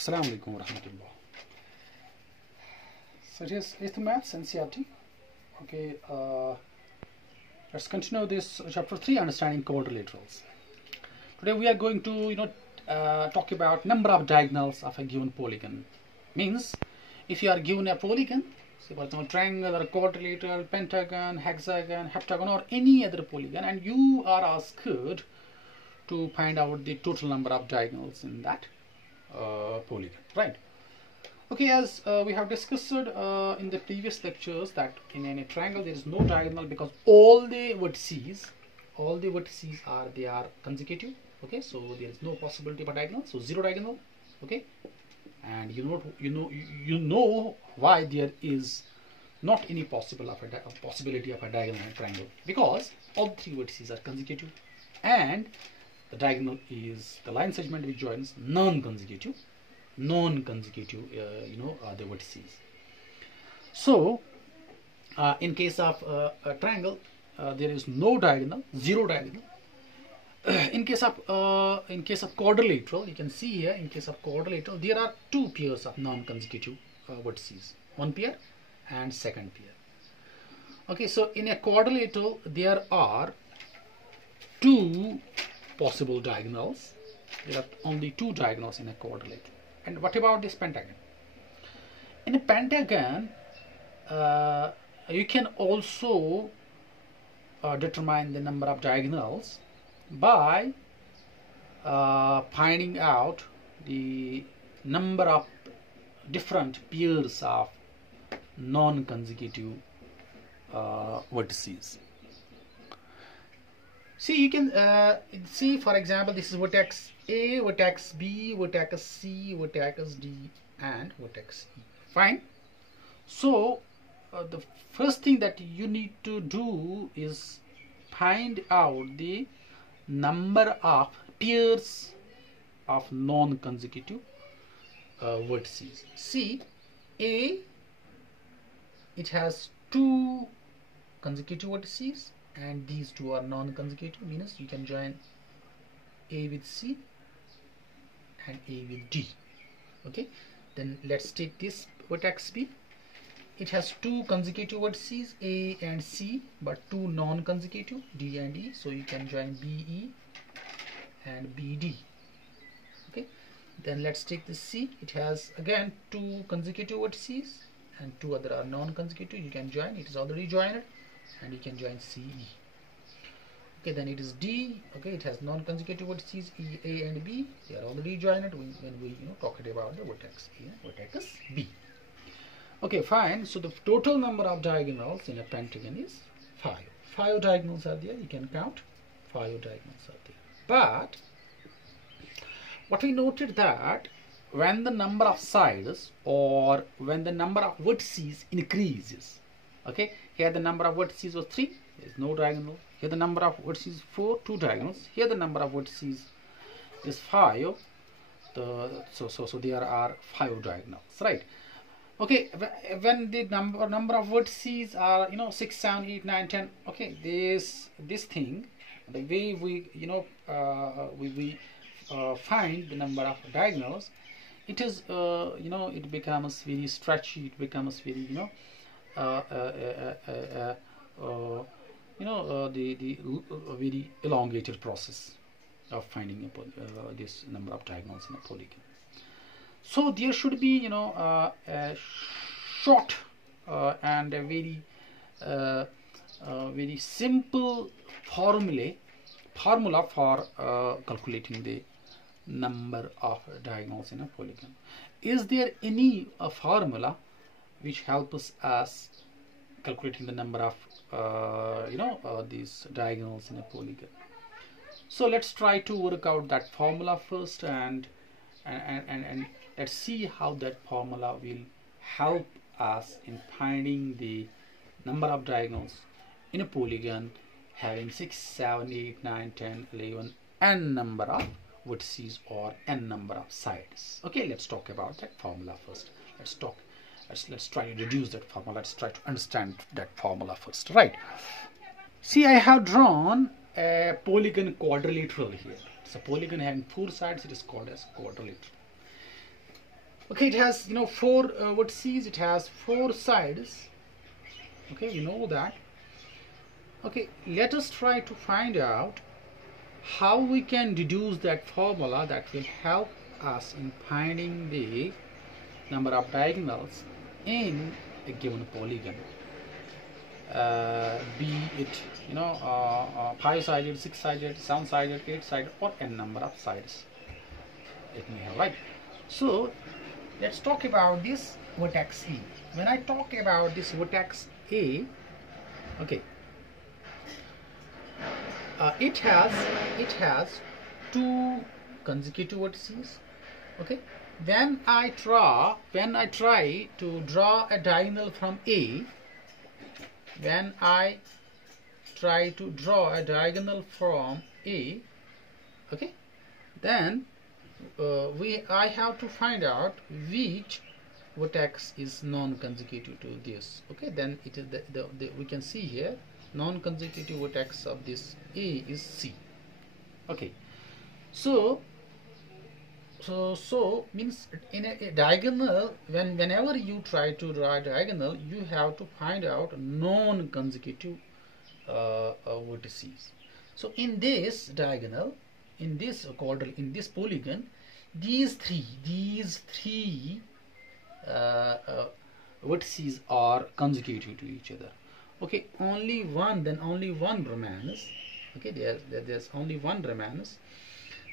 Assalamu alaikum warahmatullah. So it is 8th maths NCERT. Okay, let's continue this chapter 3, understanding quadrilaterals. Today we are going to talk about number of diagonals of a given polygon. Means if you are given a polygon, say for example triangle or quadrilateral, pentagon, hexagon, heptagon, or any other polygon, and you are asked to find out the total number of diagonals in that polygon, right? Okay, as we have discussed in the previous lectures, that in any triangle there is no diagonal because all the vertices are consecutive. Okay, so there is no possibility of a diagonal, so zero diagonal. Okay, and you know why there is not any possibility of a diagonal in a triangle, because all three vertices are consecutive, and the diagonal is the line segment which joins non-consecutive are the vertices. So in case of a triangle, there is no diagonal, zero diagonal. In case of quadrilateral, you can see here, in case of quadrilateral there are two pairs of non-consecutive vertices, one pair and second pair. Okay, so in a quadrilateral there are two possible diagonals. There are only two diagonals in a quadrilateral. And what about this pentagon? In a pentagon, you can also determine the number of diagonals by finding out the number of different pairs of non-consecutive vertices. See, you can see, for example, this is vertex A, vertex B, vertex C, vertex D, and vertex E. Fine. So the first thing that you need to do is find out the number of pairs of non-consecutive vertices. See, A, it has two consecutive vertices, and these two are non-consecutive, means you can join A with C and A with D. Okay, then let's take this vertex B. It has two consecutive vertices, A and C, but two non-consecutive, D and E, so you can join BE and BD. Okay, then let's take this C. It has again two consecutive vertices and two other are non-consecutive. You can join, it is already joined, and you can join CE. Okay, then it is D. Okay, it has non-consecutive vertices E, A and B. They are already joined when we talked about the vertex A and vertex B. Okay, fine. So the total number of diagonals in a pentagon is 5. 5 diagonals are there. You can count 5 diagonals are there. But what we noted that when the number of sides or when the number of vertices increases, okay, here the number of vertices was 3, there is no diagonal. Here the number of vertices is 4, 2 diagonals. Here the number of vertices is 5. So there are 5 diagonals, right? Okay, when the number of vertices are 6, 7, 8, 9, 10. Okay, this thing, the way we find the number of diagonals, it is it becomes very stretchy. It becomes very the very elongated process of finding this number of diagonals in a polygon. So there should be a short and a very simple formula for calculating the number of diagonals in a polygon. Is there any formula which helps us calculating the number of these diagonals in a polygon? So let's try to work out that formula first, and let's see how that formula will help us in finding the number of diagonals in a polygon having 6, 7, 8, 9, 10, 11 n number of vertices or n number of sides. Okay, let's talk about that formula first. Let's try to reduce that formula. Let's try to understand that formula first, right? See, I have drawn a polygon quadrilateral here. It's a polygon having 4 sides. It is called as quadrilateral. Okay, it has, you know, four vertices, it has four sides. Okay, we know that. Okay, let us try to find out how we can deduce that formula that will help us in finding the number of diagonals in a given polygon. Be it, you know, 5-sided, 6-sided, 7-sided, 8-sided, or n number of sides it may have, right? So let's talk about this vertex E. When I talk about this vertex A, okay, it has two consecutive vertices. Okay, when I try to draw a diagonal from A, when I try to draw a diagonal from A, okay, then I have to find out which vertex is non-consecutive to this. Okay, then it is we can see here non-consecutive vertex of this A is C. Okay, so means in a diagonal, whenever you try to draw a diagonal, you have to find out non-consecutive vertices. So in this diagonal, in this quadrilateral, in this polygon, these three vertices are consecutive to each other. Okay, only one remains. Okay, there's only one remains.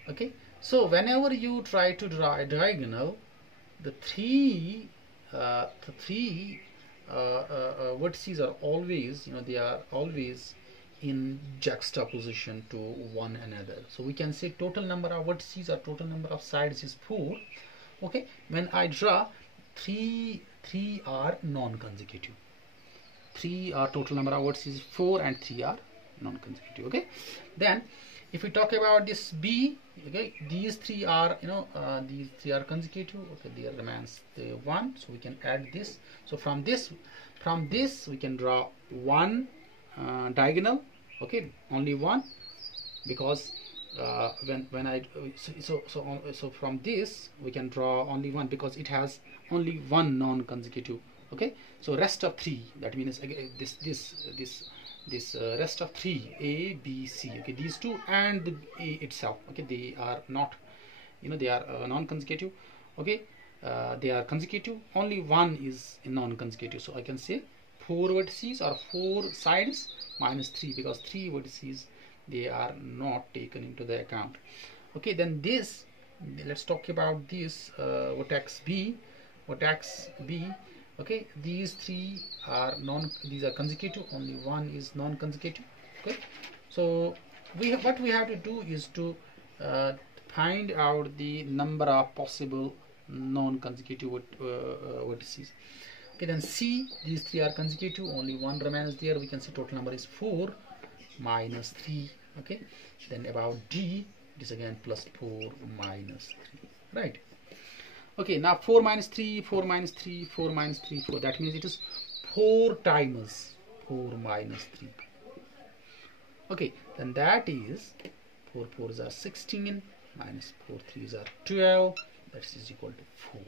Okay, so whenever you try to draw a diagonal, the three vertices are always, you know, they are always in juxtaposition to one another. So we can say total number of vertices or total number of sides is 4. Okay, when I draw three are non-consecutive. 3 are total number of vertices, 4 and 3 are non-consecutive. Okay, then if we talk about this B, okay, these three are, you know, these three are consecutive. Okay, there remains the 1, so we can add this. So from this we can draw one diagonal. Okay, only one, because when I so from this we can draw only one because it has only one non-consecutive. Okay, so rest of 3, that means again this rest of 3, A, B, C. Okay, these two and the A itself. Okay, they are not, you know, they are non-consecutive. Okay, they are consecutive. Only one is non-consecutive. So I can say 4 vertices or 4 sides minus 3, because 3 vertices, they are not taken into the account. Okay, then this, let's talk about this vertex B. Okay, these 3 are consecutive, only one is non-consecutive. Okay, so what we have to do is to find out the number of possible non-consecutive vertices. Okay, then C, these 3 are consecutive, only one remains there. We can see total number is 4 minus 3. Okay, then about D, it is again plus 4 minus 3, right? Okay, now 4 minus 3, 4 minus 3, 4 minus 3, 4. That means it is 4 times 4 minus 3. Okay, then that is 4 4s are 16 minus 4 3s are 12. That is equal to 4.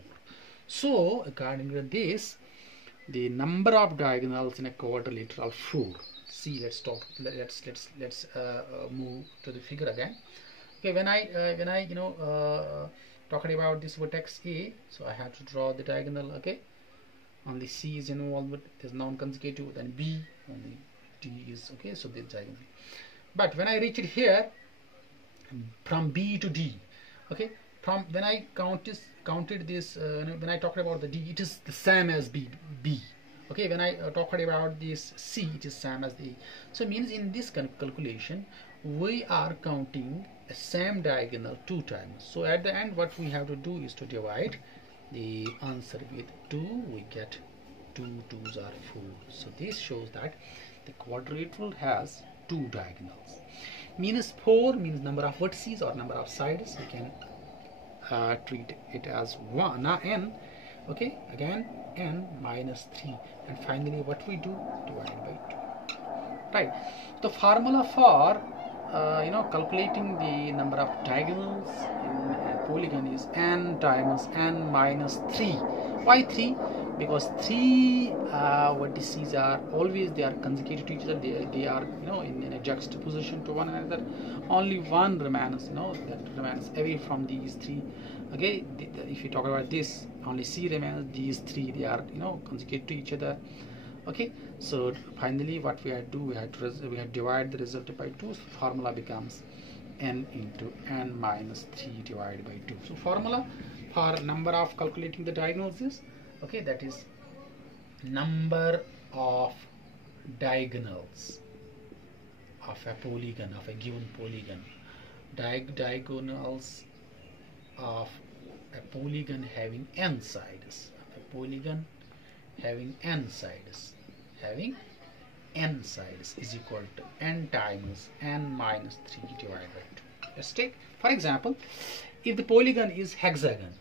So according to this, the number of diagonals in a quadrilateral 4. See, let's move to the figure again. Okay, when I you know talking about this vertex A, so I have to draw the diagonal. Okay, only C is involved, but there's non-consecutive. Then B, only D is okay. So this diagonal. But when I reach it here, from B to D, okay, from when I counted this, when I talked about the D, it is the same as B. Okay, when I talked about this C, it is same as the A. So it means in this calculation, we are counting a same diagonal 2 times. So at the end, what we have to do is to divide the answer with 2. We get 2 2s are 4. So this shows that the quadrilateral has 2 diagonals. Minus 4 means number of vertices or number of sides. We can treat it as 1. Now n, okay, again n minus 3, and finally what we do, divide by 2. Right. The formula for calculating the number of diagonals in polygon is n times n minus 3. Why 3? Because 3 vertices are always, they are consecutive to each other. They are, you know, in a juxtaposition to one another. Only one remains, you know, that remains away from these 3. Okay, if you talk about this, only C remains. These 3, they are, you know, consecutive to each other. Okay, so finally what we had to do, we had to divide the result by 2. So formula becomes n into n minus 3 divided by 2. So formula for number of calculating the diagonals is, okay, that is number of diagonals of a polygon, of a given polygon. Diagonals of a polygon having n sides, of a polygon having n sides, is equal to n times n minus 3 divided by 2. Let's take, for example, if the polygon is hexagon,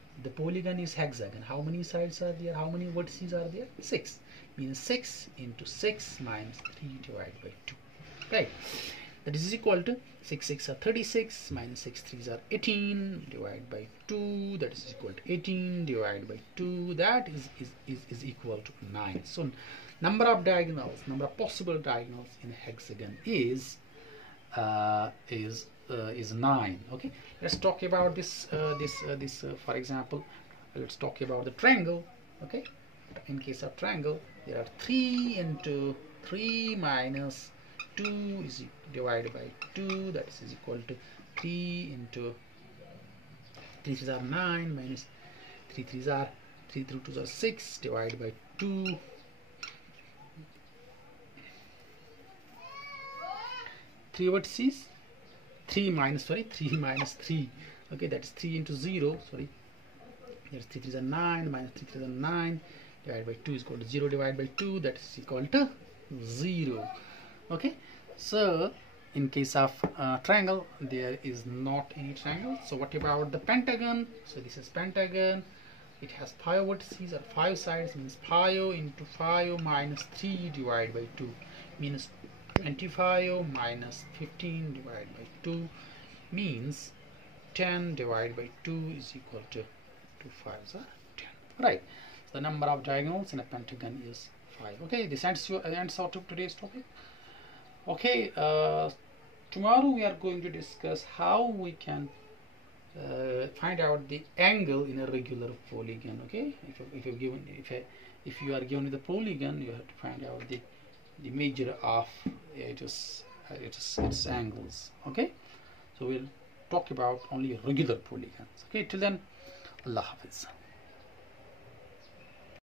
how many sides are there? How many vertices are there? 6. Means 6 into 6 minus 3 divided by 2. Right? That is equal to 6 6 are 36 minus 6 3s are 18 divided by 2. That is equal to 18 divided by 2. That is equal to 9. So number of diagonals, number of possible diagonals in a hexagon is 9. Okay, let's talk about this for example, let's talk about the triangle. Okay, in case of triangle, there are 3 into 3 minus 2 is divided by 2. That is equal to 3 into 3 3s are 9 minus 3 3s are 3 through 2s are 6 divided by 2. 3 vertices, 3 minus 3. Okay, that's 3 into 0. Sorry, there's 3 3s are 9 minus 3 3s are 9 divided by 2 is equal to 0 divided by 2. That is equal to 0. Okay, so in case of triangle, there is not any triangle. So what about the pentagon? So this is pentagon. It has 5 vertices or 5 sides, means 5 into 5 minus 3 divided by 2 means 25 minus 15 divided by 2 means 10 divided by 2 is equal to 2 5s are 10. Right. So the number of diagonals in a pentagon is 5. Okay, this ends out of today's topic. Okay, tomorrow we are going to discuss how we can find out the angle in a regular polygon. Okay, if you are given the polygon, you have to find out the measure of its angles. Okay, so we'll talk about only regular polygons. Okay, till then, Allah Hafiz.